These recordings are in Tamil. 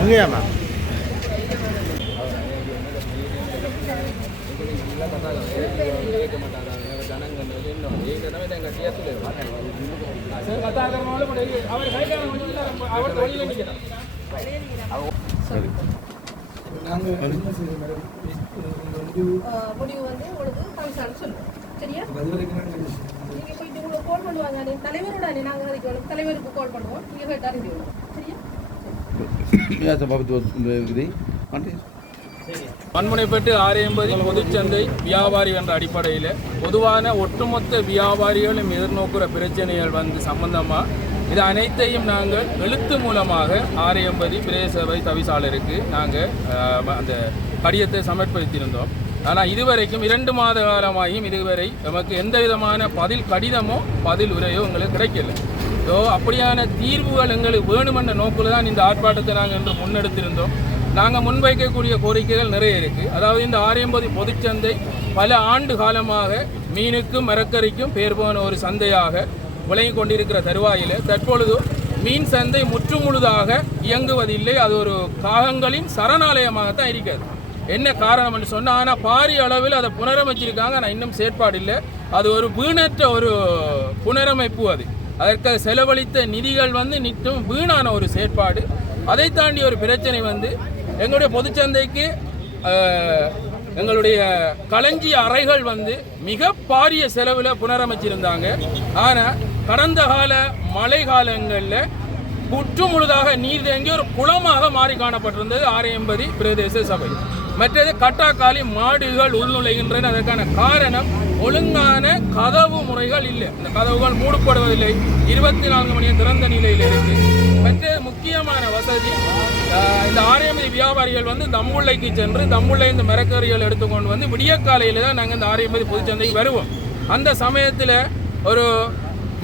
எங்கேயாம்மா முடிவு வந்து உங்களுக்கு ஃபங்க்ஷன் சொல்லுவோம். சரியா? நீங்க போயிட்டு உங்களுக்கு கால் பண்ணுவாங்க. தலைவரோட நாங்க அதுக்கு தலைவருக்கு கால் பண்ணுவோம். நீங்க போயிட்டு அறிஞ்சு விடுவோம். சரியா? மண்முனைப்பட்டு ஆரையம்பதி பொதுச்சந்தை வியாபாரி என்ற அடிப்படையில் பொதுவான ஒட்டுமொத்த வியாபாரிகளும் எதிர்நோக்குற பிரச்சனைகள் வந்து சம்பந்தமாக இது அனைத்தையும் நாங்கள் எழுத்து மூலமாக ஆரையம்பதி பிரதேச சபை தவிசாளருக்கு நாங்கள் அந்த கடிதத்தை சமர்ப்பித்திருந்தோம். ஆனால் இதுவரைக்கும் 2 மாத காலமாகியும் இதுவரை நமக்கு எந்த விதமான பதில் கடிதமோ பதில் உரையோ எங்களுக்கு கிடைக்கல. ஸோ அப்படியான தீர்வுகள் எங்களுக்கு வேணுமென்ற நோக்கில் தான் இந்த ஆர்ப்பாட்டத்தை நாங்கள் இன்று முன்னெடுத்திருந்தோம். நாங்கள் முன்வைக்கக்கூடிய கோரிக்கைகள் நிறைய இருக்குது. அதாவது இந்த ஆரையம்பதி பொதுச்சந்தை பல ஆண்டு காலமாக மீனுக்கும் மரக்கறிக்கும் பேர் போன ஒரு சந்தையாக விளங்கி கொண்டிருக்கிற தருவாயில் தற்பொழுது மீன் சந்தை முற்றுமுழுதாக இயங்குவதில்லை. அது ஒரு காகங்களின் சரணாலயமாகத்தான் இருக்கிறது. என்ன காரணம் என்று சொன்னால், ஆனால் பாரிய அளவில் அதை புனரமைச்சிருக்காங்க. ஆனால் இன்னும் செயற்பாடு இல்லை. அது ஒரு வீணற்ற ஒரு புனரமைப்பு. அதற்கு செலவழித்த நிதிகள் வந்து நிற்கும் வீணான ஒரு செயற்பாடு. அதை தாண்டி ஒரு பிரச்சனை வந்து எங்களுடைய பொதுச்சந்தைக்கு எங்களுடைய களஞ்சிய அறைகள் வந்து மிக பாரிய செலவில் புனரமைச்சிருந்தாங்க. ஆனால் கடந்த கால மழை காலங்களில் முற்று முழுதாக நீர் தேங்கி ஒரு குளமாக மாறி காணப்பட்டிருந்தது ஆரையம்பதி பிரதேச சபை. மற்றது கட்டாக்காலி மாடுகள் உள்நுழைகின்றன. அதற்கான காரணம் ஒழுங்கான கதவு முறைகள் இல்லை. இந்த கதவுகள் மூடப்படுவதில்லை. 24 மணி திறந்த நிலையில் இருக்கு. மற்ற முக்கியமான வசதி, இந்த ஆரையம்பதி வியாபாரிகள் வந்து தம்புள்ளைக்கு சென்று தம்புள்ளை இந்த மரக்கறிகள் எடுத்துக்கொண்டு வந்து விடியற்காலையில் தான் நாங்கள் இந்த ஆரையம்பதி பொதுச்சந்தைக்கு வருவோம். அந்த சமயத்தில் ஒரு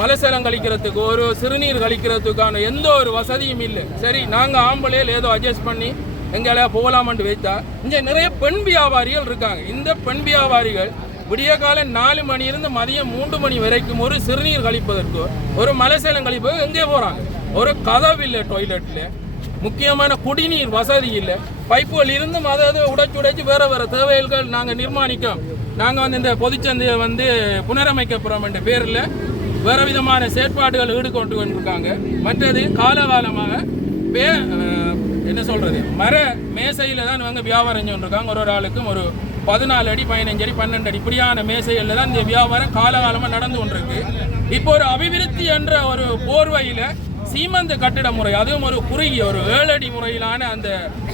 மலைசலம் கழிக்கிறதுக்கு ஒரு சிறுநீர் கழிக்கிறதுக்கான எந்த ஒரு வசதியும் இல்லை. சரி, நாங்கள் ஆம்பளையில் ஏதோ அட்ஜஸ்ட் பண்ணி எங்கேயா போகலாமன்ட்டு வைத்தா இங்கே நிறைய பெண் வியாபாரிகள் இருக்காங்க. இந்த பெண் வியாபாரிகள் விடிய காலம் 4 மணியிலிருந்து மதியம் 3 மணி வரைக்கும் ஒரு சிறுநீர் கழிப்பதற்கு ஒரு மலைசலம் கழிப்பதற்கு எங்கே போகிறாங்க? ஒரு கதவு இல்லை, டாய்லெட்டில் முக்கியமான குடிநீர் வசதி இல்லை. பைப்புகள் இருந்தும் அதாவது உடைச்சு வேறு வேறு தேவைகள் நாங்கள் நிர்மாணிக்கோம். நாங்கள் வந்து இந்த பொதுச்சந்தையை வந்து புனரமைக்க போகிறோம் என்ற பேரில் வேறு விதமான செயற்பாடுகள் ஈடுபட்டு கொண்டிருக்காங்க. மற்றது காலகாலமாக என்ன சொல்கிறது, மர மேசையில் தான் இவங்க வியாபாரம் செஞ்சுருக்காங்க. ஒரு ஆளுக்கும் ஒரு 14 அடி 15 அடி 12 அடி இப்படியான மேசைகளில் தான் இந்த வியாபாரம் காலகாலமாக நடந்து கொண்டிருக்கு. இப்போ ஒரு அபிவிருத்தி என்ற ஒரு போர்வையில் சீமந்த கட்டிட முறை, அதுவும் ஒரு குறுகிய ஒரு 7 அடி முறையிலான அந்த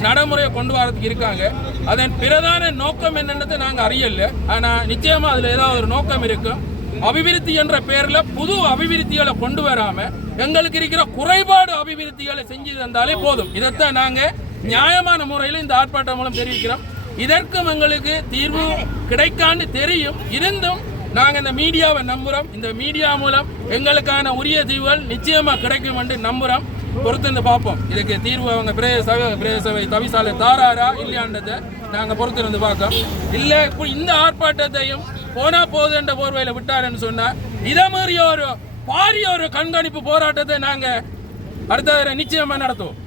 நடைமுறையை கொண்டு வரதுக்கு இருக்காங்க. அதன் பிரதான நோக்கம் என்னென்னதை நாங்கள் அறியல. ஆனால் நிச்சயமாக அதில் ஏதாவது ஒரு நோக்கம் இருக்கும். அபிவிருத்தி என்ற பேரில் புது அபிவிருத்திகளை கொண்டு வராமல் எங்களுக்கு இருக்கிற குறைபாடு அபிவிருத்திகளை செஞ்சு தந்தாலே போதும். இதைத்தான் நாங்கள் நியாயமான முறையில் இந்த ஆர்ப்பாட்டம் மூலம் தெரிவிக்கிறோம். இதற்கும் எங்களுக்கு தீர்வு கிடைக்கான்னு தெரியும். இருந்தும் நாங்கள் இந்த மீடியாவை நம்புகிறோம். இந்த மீடியா மூலம் எங்களுக்கான உரிய தீர்வுகள் நிச்சயமாக கிடைக்கும் என்று நம்புகிறோம். பொறுத்திருந்து பார்ப்போம். இதுக்கு தீர்வு அவங்க பிரதேச சபை தவிசாளர் தாராரா இல்லையான்றதை நாங்கள் பொறுத்திருந்து பார்க்கோம். இல்லை இந்த ஆர்ப்பாட்டத்தையும் போனா போது என்ற போர்வையில் விட்டாருன்னு சொன்னால் இதை மாதிரி ஒரு பாரிய ஒரு கண்காணிப்பு போராட்டத்தை நாங்கள் அடுத்த நிச்சயமாக நடத்துவோம்.